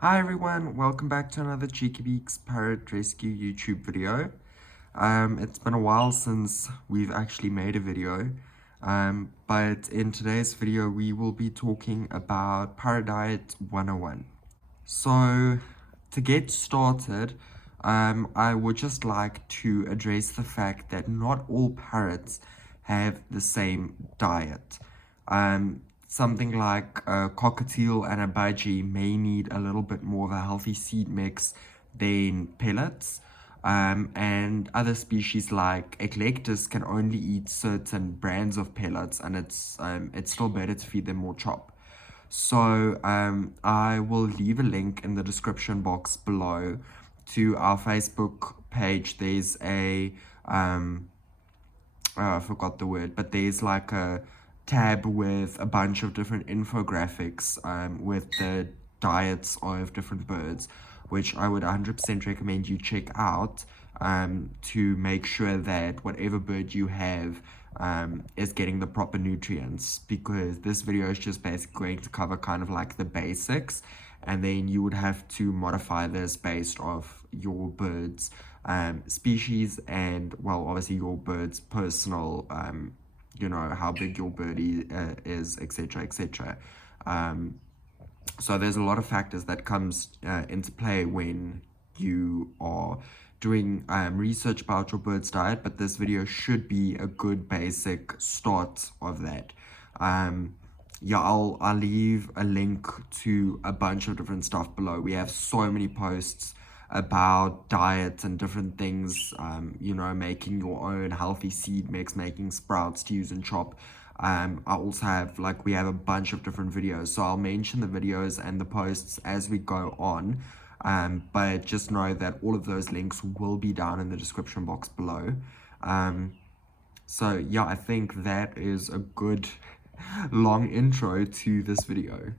Hi everyone, welcome back to another Cheeky Beaks Parrot Rescue YouTube video. It's been a while since we've actually made a video, but in today's video we will be talking about Parrot Diet 101. So, to get started, I would just like to address the fact that not all parrots have the same diet. Something like a cockatiel and a budgie may need a little bit more of a healthy seed mix than pellets. And other species like eclectus can only eat certain brands of pellets, and it's still better to feed them more chop. So I will leave a link in the description box below to our Facebook page. There's I forgot the word, but there's like a tab with a bunch of different infographics with the diets of different birds, which I would 100% recommend you check out to make sure that whatever bird you have is getting the proper nutrients, because this video is just basically going to cover kind of like the basics, and then you would have to modify this based off your bird's species and, well, obviously your bird's personal how big your bird is, etc, etc. So there's a lot of factors that comes into play when you are doing research about your bird's diet, but this video should be a good basic start of that. Yeah, I'll leave a link to a bunch of different stuff below. We have so many posts about diets and different things, making your own healthy seed mix, making sprouts to use and chop. I also have, we have a bunch of different videos, so I'll mention the videos and the posts as we go on, but just know that all of those links will be down in the description box below. So yeah, I think that is a good long intro to this video.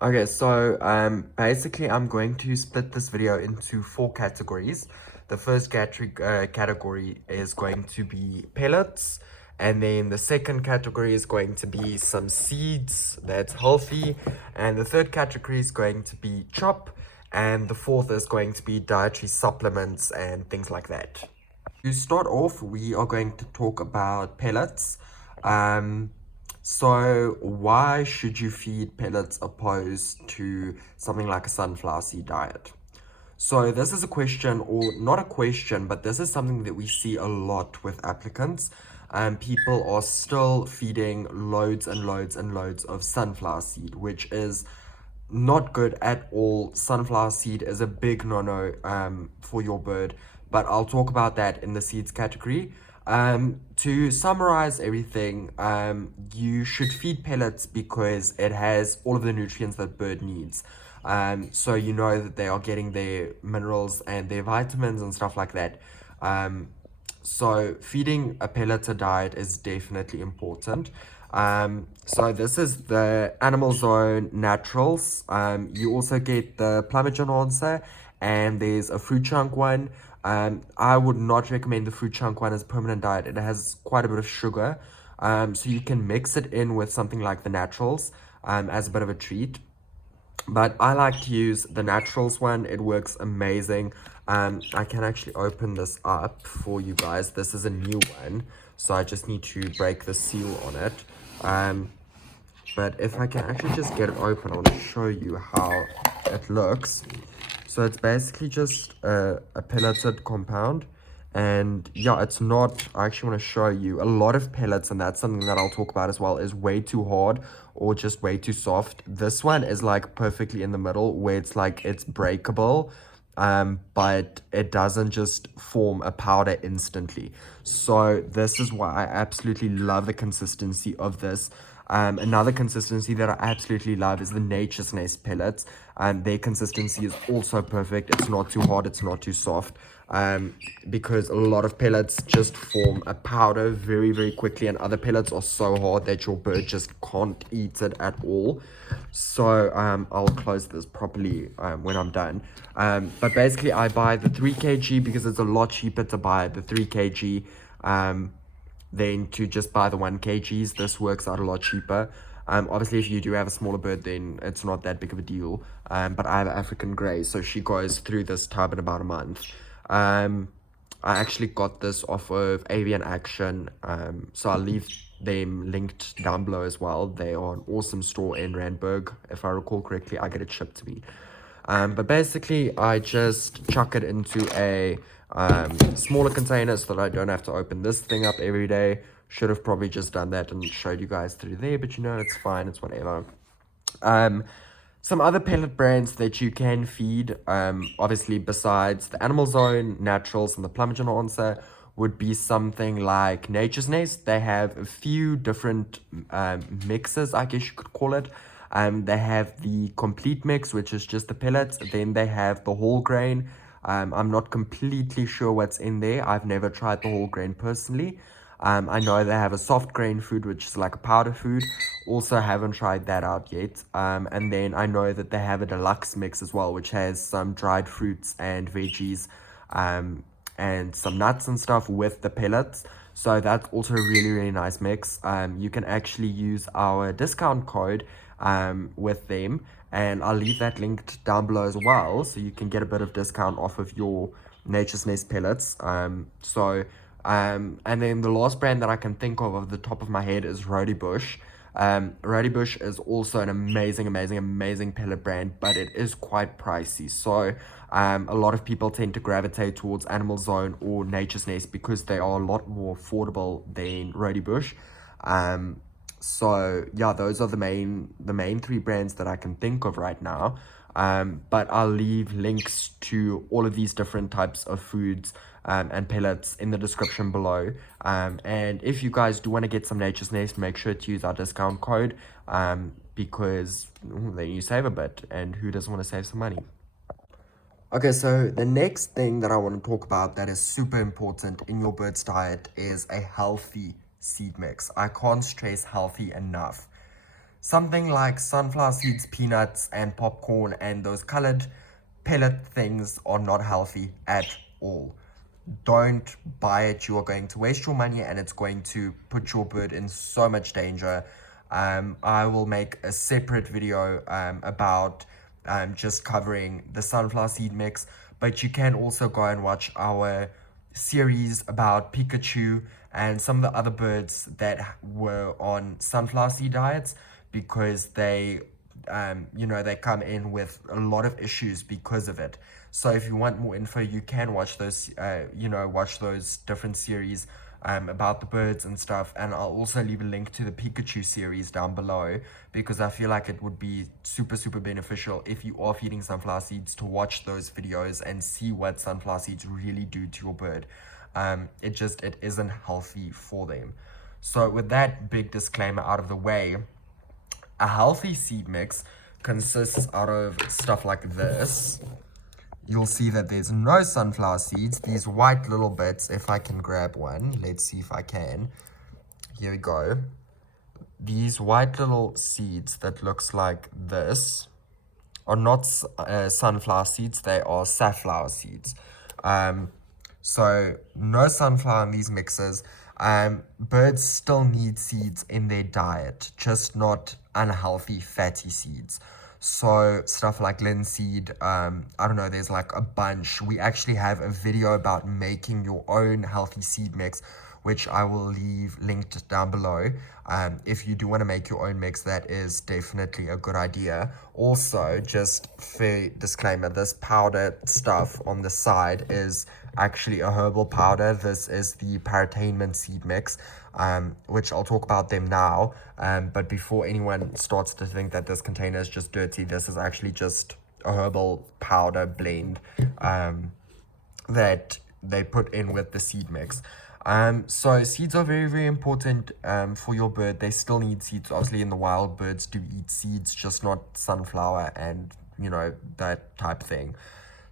Okay, so basically I'm going to split this video into 4 categories. The first category is going to be pellets, and then the second category is going to be some seeds that's healthy, and the third category is going to be chop, and the fourth is going to be dietary supplements and things like that. To start off, we are going to talk about pellets. So why should you feed pellets opposed to something like a sunflower seed diet? So this is a question, or not a question, but this is something that we see a lot with applicants. People are still feeding loads and loads and loads of sunflower seed, which is not good at all. Sunflower seed is a big no-no for your bird, but I'll talk about that in the seeds category. To summarize everything, you should feed pellets because it has all of the nutrients that bird needs. So you know that they are getting their minerals and their vitamins and stuff like that. So feeding a pelleter diet is definitely important. So this is the Animal Zone Naturals. You also get the plumage enhancer, and there's a fruit chunk one. I would not recommend the fruit chunk one as a permanent diet. It has quite a bit of sugar. So you can mix it in with something like the naturals as a bit of a treat. But I like to use the naturals one. It works amazing. I can actually open this up for you guys. This is a new one, so I just need to break the seal on it. But if I can actually just get it open, I want to show you how it looks. So it's basically just a pelleted compound, and yeah, it's not, I actually want to show you, a lot of pellets, and that's something that I'll talk about as well, is way too hard or just way too soft. This one is like perfectly in the middle, where it's like it's breakable, but it doesn't just form a powder instantly. So this is why I absolutely love the consistency of this. Another consistency that I absolutely love is the Nature's Nest pellets. Their consistency is also perfect. It's not too hard, it's not too soft, because a lot of pellets just form a powder very, very quickly, and other pellets are so hard that your bird just can't eat it at all. So I'll close this properly when I'm done. But basically I buy the 3 kg because it's a lot cheaper to buy the 3 kg than to just buy the 1 kgs. This works out a lot cheaper. Obviously, if you do have a smaller bird, then it's not that big of a deal. But I have African grey, so she goes through this tub in about a month. I actually got this off of Avian Action, so I'll leave them linked down below as well. They are an awesome store in Randburg. If I recall correctly, I get it shipped to me. But basically, I just chuck it into a smaller container so that I don't have to open this thing up every day. Should have probably just done that and showed you guys through there, but you know, it's fine, it's whatever. Some other pellet brands that you can feed, obviously besides the Animal Zone, Naturals, and the Plumage and Answer, would be something like Nature's Nest. They have a few different mixes, I guess you could call it. They have the complete mix, which is just the pellets. Then they have the whole grain. I'm not completely sure what's in there. I've never tried the whole grain personally. I know they have a soft grain food, which is like a powder food. Also haven't tried that out yet. And then I know that they have a deluxe mix as well, which has some dried fruits and veggies, and some nuts and stuff with the pellets. So that's also a really, really nice mix. You can actually use our discount code with them, and I'll leave that linked down below as well, so you can get a bit of discount off of your Nature's Nest pellets. And then the last brand that I can think of the top of my head is Rody Bush. Rody Bush is also an amazing pellet brand, but it is quite pricey. So a lot of people tend to gravitate towards Animal Zone or Nature's Nest because they are a lot more affordable than Rody Bush. So yeah, those are the main three brands that I can think of right now. But I'll leave links to all of these different types of foods and pellets in the description below. And if you guys do want to get some Nature's Nest, make sure to use our discount code, because then you save a bit, and who doesn't want to save some money? Okay, so the next thing that I want to talk about that is super important in your bird's diet is a healthy seed mix. I can't stress healthy enough. Something like sunflower seeds, peanuts, and popcorn and those colored pellet things are not healthy at all. Don't buy it. You are going to waste your money, and it's going to put your bird in so much danger. I will make a separate video about just covering the sunflower seed mix, but you can also go and watch our series about Pikachu and some of the other birds that were on sunflower seed diets, because they they come in with a lot of issues because of it. So if you want more info, you can watch those watch those different series about the birds and stuff. And I'll also leave a link to the Pikachu series down below, because I feel like it would be super beneficial if you are feeding sunflower seeds to watch those videos and see what sunflower seeds really do to your bird. It isn't healthy for them. So with that big disclaimer out of the way, a healthy seed mix consists out of stuff like this. You'll see that there's no sunflower seeds. These white little bits, if I can grab one, let's see if I can. Here we go. These white little seeds that looks like this are not sunflower seeds, they are safflower seeds. So no sunflower in these mixes. Birds still need seeds in their diet, just not unhealthy fatty seeds. So stuff like linseed, I don't know, there's like a bunch. We actually have a video about making your own healthy seed mix, which I will leave linked down below. If you do want to make your own mix, that is definitely a good idea. Also, just for disclaimer, this powder stuff on the side is actually a herbal powder. This is the Parrot seed mix, which I'll talk about them now. But before anyone starts to think that this container is just dirty, this is actually just a herbal powder blend that they put in with the seed mix. So seeds are very important for your bird. They still need seeds. Obviously, in the wild, birds do eat seeds, just not sunflower and that type thing.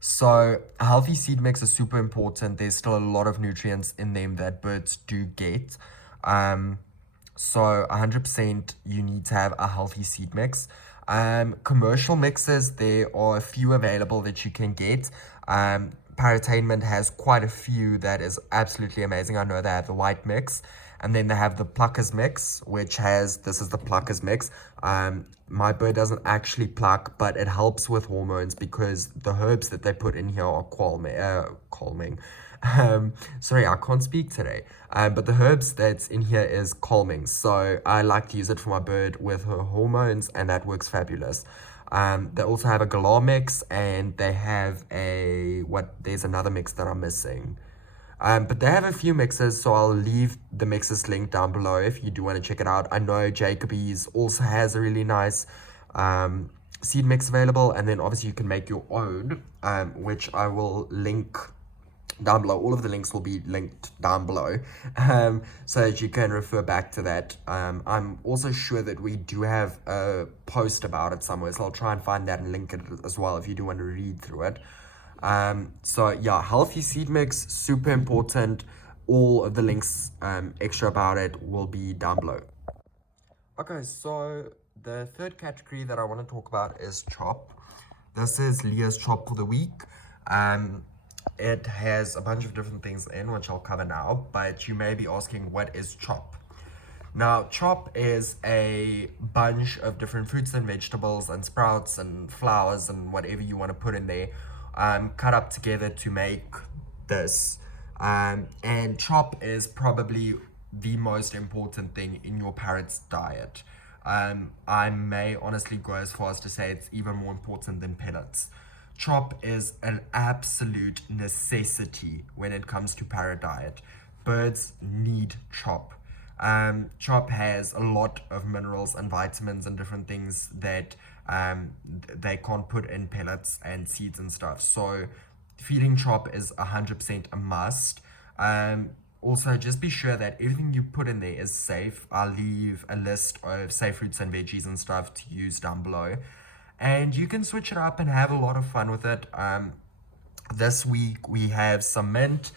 So a healthy seed mix is super important. There's still a lot of nutrients in them that birds do get. So 100% you need to have a healthy seed mix. Commercial mixes, there are a few available that you can get. Parrot has quite a few that is absolutely amazing. I know they have the white mix, And then they have the Pluckers mix, which has, this is the Pluckers mix. My bird doesn't actually pluck, but it helps with hormones because the herbs that they put in here are calming. Sorry, I can't speak today. But the herbs that's in here is calming. So I like to use it for my bird with her hormones, and that works fabulous. They also have a galah mix, and they have there's another mix that I'm missing. But they have a few mixes, so I'll leave the mixes link down below if you do want to check it out. I know Jacoby's also has a really nice seed mix available, and then obviously you can make your own, which I will link down below. All of the links will be linked down below, so that you can refer back to that. I'm also sure that we do have a post about it somewhere, so I'll try and find that and link it as well if you do want to read through it. So yeah, healthy seed mix, super important. All of the links extra about it will be down below. Okay, so the third category that I want to talk about is chop. This is Leah's chop for the week. It has a bunch of different things in, which I'll cover now, but you may be asking, what is chop? Now, chop is a bunch of different fruits and vegetables and sprouts and flowers and whatever you want to put in there, cut up together to make this. And chop is probably the most important thing in your parrot's diet. I may honestly go as far as to say it's even more important than pellets. Chop is an absolute necessity when it comes to parrot diet. Birds need chop. Chop has a lot of minerals and vitamins and different things that they can't put in pellets and seeds and stuff. So feeding chop is 100% a must. Also, just be sure that everything you put in there is safe. I'll leave a list of safe fruits and veggies and stuff to use down below. And you can switch it up and have a lot of fun with it. This week we have some mint,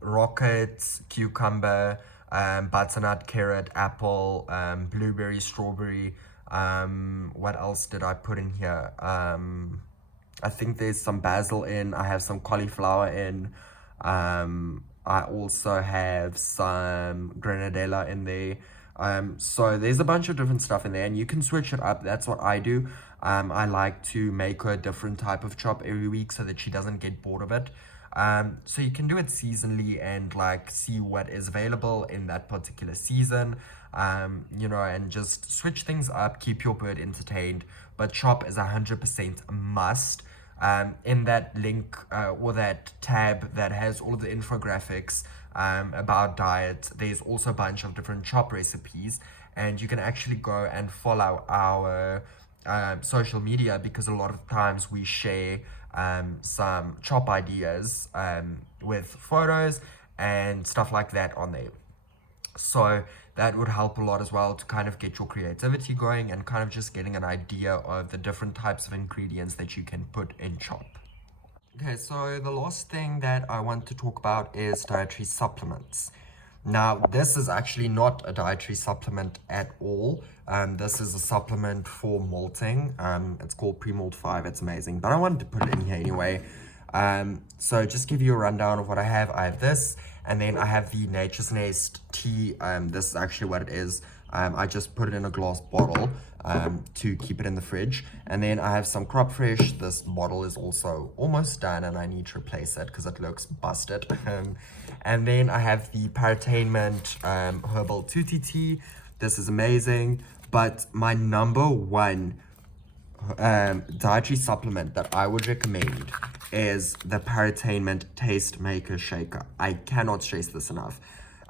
rocket, cucumber, butternut, carrot, apple, blueberry, strawberry. What else did I put in here? I think there's some basil in. I have some cauliflower in. I also have some grenadella in there. So there's a bunch of different stuff in there, and you can switch it up. That's what I do. I like to make her a different type of chop every week so that she doesn't get bored of it. So you can do it seasonally and like see what is available in that particular season, and just switch things up, keep your bird entertained. But chop is 100% a must. In that link or that tab that has all of the infographics about diet, there's also a bunch of different chop recipes, and you can actually go and follow our social media, because a lot of times we share some chop ideas with photos and stuff like that on there. So that would help a lot as well to kind of get your creativity going and kind of just getting an idea of the different types of ingredients that you can put in chop. Okay, so the last thing that I want to talk about is dietary supplements. Now, this is actually not a dietary supplement at all. This is a supplement for molting. It's called Pre-Molt 5. It's amazing, but I wanted to put it in here anyway. So just give you a rundown of what I have. I have this, and then I have the Nature's Nest tea. This is actually what it is. I just put it in a glass bottle to keep it in the fridge. And then I have some Crop Fresh. This bottle is also almost done, and I need to replace it because it looks busted. And then I have the Parrotainment Herbal Tutti Tea. This is amazing. But my number one dietary supplement that I would recommend is the Parrotainment Taste Maker Shaker. I cannot stress this enough.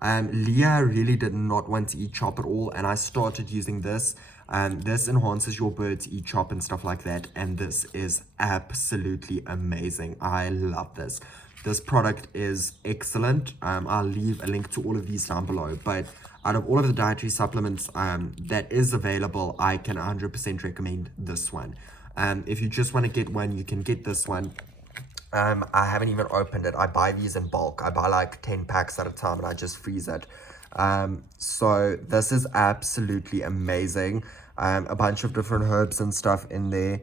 Leah really did not want to eat chop at all, and I started using this. This enhances your bird to eat chop and stuff like that, and this is absolutely amazing. I love this. This product is excellent. I'll leave a link to all of these down below, but out of all of the dietary supplements that is available, I can 100% recommend this one. If you just want to get one, you can get this one. I haven't even opened it. I buy these in bulk. I buy like 10 packs at a time, and I just freeze it. So this is absolutely amazing. A bunch of different herbs and stuff in there.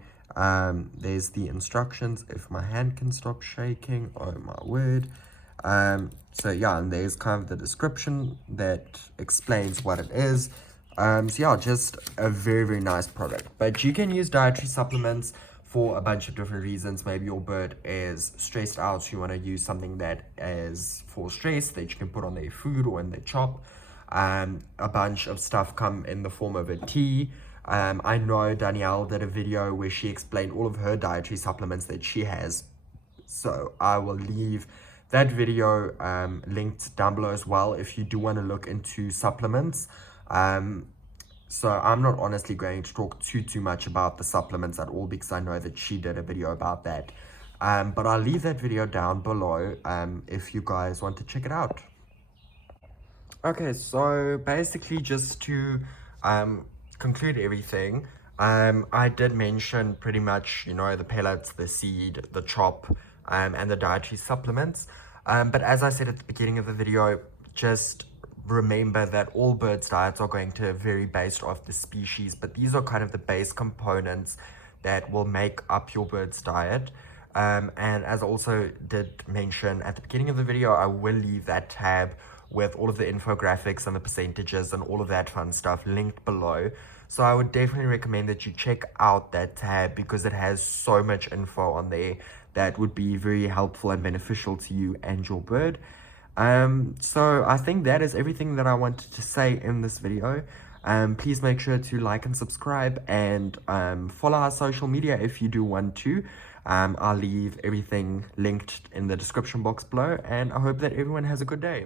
There's the instructions. If my hand can stop shaking, oh my word. So yeah, and there's kind of the description that explains what it is. So yeah, just a very, very nice product. But you can use dietary supplements for a bunch of different reasons. Maybe your bird is stressed out, so you want to use something that is for stress that you can put on their food or in their chop. A bunch of stuff come in the form of a tea. I know Danielle did a video where she explained all of her dietary supplements that she has. So I will leave that video linked down below as well if you do want to look into supplements. So I'm not honestly going to talk too much about the supplements at all because I know that she did a video about that. But I'll leave that video down below if you guys want to check it out. Okay, so basically just to conclude everything, I did mention pretty much, the pellets, the seed, the chop, and the dietary supplements. But as I said at the beginning of the video, just remember that all birds' diets are going to vary based off the species, but these are kind of the base components that will make up your bird's diet. And as I also did mention at the beginning of the video, I will leave that tab with all of the infographics and the percentages and all of that fun stuff linked below. So I would definitely recommend that you check out that tab because it has so much info on there that would be very helpful and beneficial to you and your bird. So I think that is everything that I wanted to say in this video. Please make sure to like and subscribe and follow our social media if you do want to. I'll leave everything linked in the description box below, and I hope that everyone has a good day.